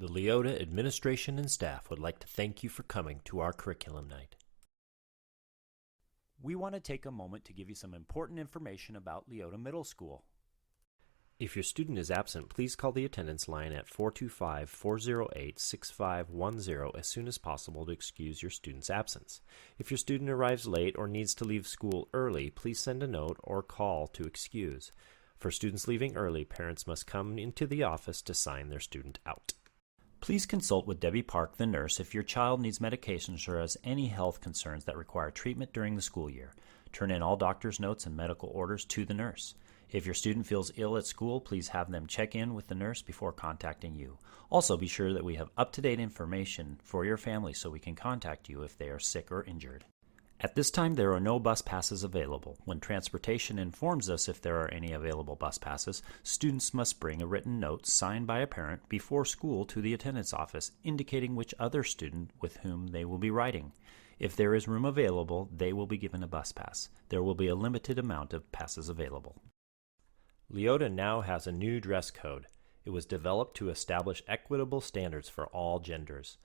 The Leota administration and staff would like to thank you for coming to our curriculum night. We want to take a moment to give you some important information about Leota Middle School. If your student is absent, please call the attendance line at 425-408-6510 as soon as possible to excuse your student's absence. If your student arrives late or needs to leave school early, please send a note or call to excuse. For students leaving early, parents must come into the office to sign their student out. Please consult with Debbie Park, the nurse, if your child needs medications or has any health concerns that require treatment during the school year. Turn in all doctor's notes and medical orders to the nurse. If your student feels ill at school, please have them check in with the nurse before contacting you. Also, be sure that we have up-to-date information for your family so we can contact you if they are sick or injured. At this time, there are no bus passes available. When transportation informs us if there are any available bus passes, students must bring a written note signed by a parent before school to the attendance office indicating which other student with whom they will be riding. If there is room available, they will be given a bus pass. There will be a limited amount of passes available. Leota now has a new dress code. It was developed to establish equitable standards for all genders.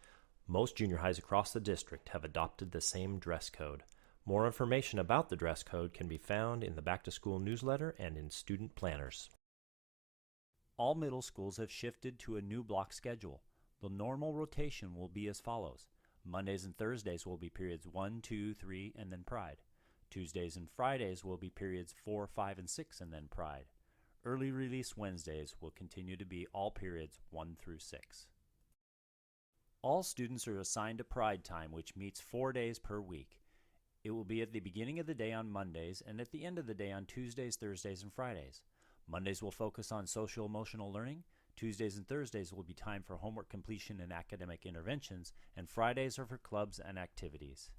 Most junior highs across the district have adopted the same dress code. More information about the dress code can be found in the back-to-school newsletter and in student planners. All middle schools have shifted to a new block schedule. The normal rotation will be as follows. Mondays and Thursdays will be periods 1, 2, 3, and then Pride. Tuesdays and Fridays will be periods 4, 5, and 6, and then Pride. Early release Wednesdays will continue to be all periods 1 through 6. All students are assigned a Pride time, which meets 4 days per week. It will be at the beginning of the day on Mondays and at the end of the day on Tuesdays, Thursdays, and Fridays. Mondays will focus on social-emotional learning. Tuesdays and Thursdays will be time for homework completion and academic interventions, and Fridays are for clubs and activities.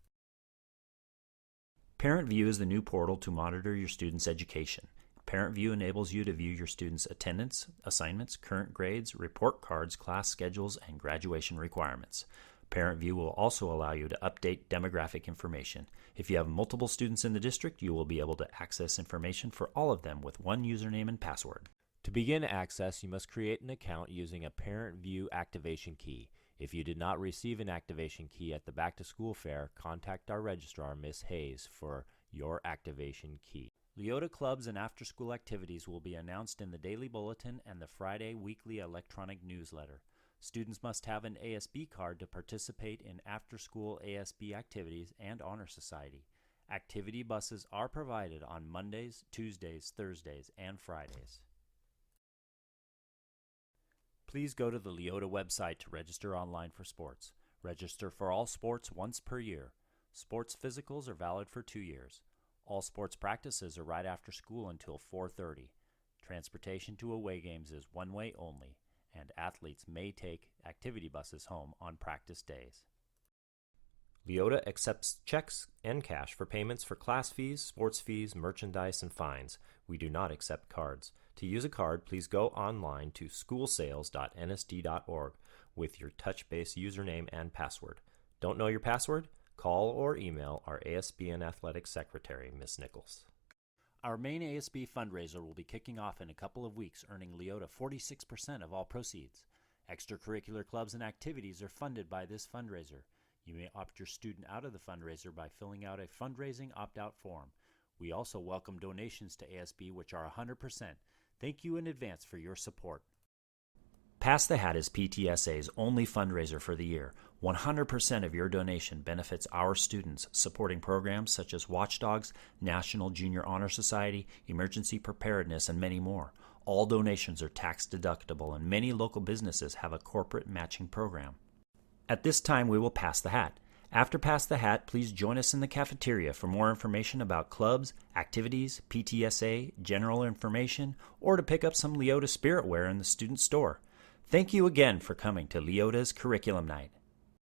Parent View is the new portal to monitor your students' education. Parent View enables you to view your students' attendance, assignments, current grades, report cards, class schedules, and graduation requirements. Parent View will also allow you to update demographic information. If you have multiple students in the district, you will be able to access information for all of them with one username and password. To begin access, you must create an account using a Parent View activation key. If you did not receive an activation key at the back-to-school fair, contact our registrar, Ms. Hayes, for your activation key. Leota clubs and after-school activities will be announced in the Daily Bulletin and the Friday weekly electronic newsletter. Students must have an ASB card to participate in after-school ASB activities and Honor Society. Activity buses are provided on Mondays, Tuesdays, Thursdays, and Fridays. Please go to the Leota website to register online for sports. Register for all sports once per year. Sports physicals are valid for 2 years. All sports practices are right after school until 4:30. Transportation to away games is one way only, and athletes may take activity buses home on practice days. Leota accepts checks and cash for payments for class fees, sports fees, merchandise, and fines. We do not accept cards. To use a card, please go online to schoolsales.nsd.org with your touch-based username and password. Don't know your password? Call or email our ASB and Athletics Secretary, Ms. Nichols. Our main ASB fundraiser will be kicking off in a couple of weeks, earning Leota 46% of all proceeds. Extracurricular clubs and activities are funded by this fundraiser. You may opt your student out of the fundraiser by filling out a fundraising opt-out form. We also welcome donations to ASB, which are 100%. Thank you in advance for your support. Pass the Hat is PTSA's only fundraiser for the year. 100% of your donation benefits our students, supporting programs such as Watchdogs, National Junior Honor Society, Emergency Preparedness, and many more. All donations are tax deductible, and many local businesses have a corporate matching program. At this time, we will pass the hat. After Pass the Hat, please join us in the cafeteria for more information about clubs, activities, PTSA, general information, or to pick up some Leota spiritware in the student store. Thank you again for coming to Leota's Curriculum Night.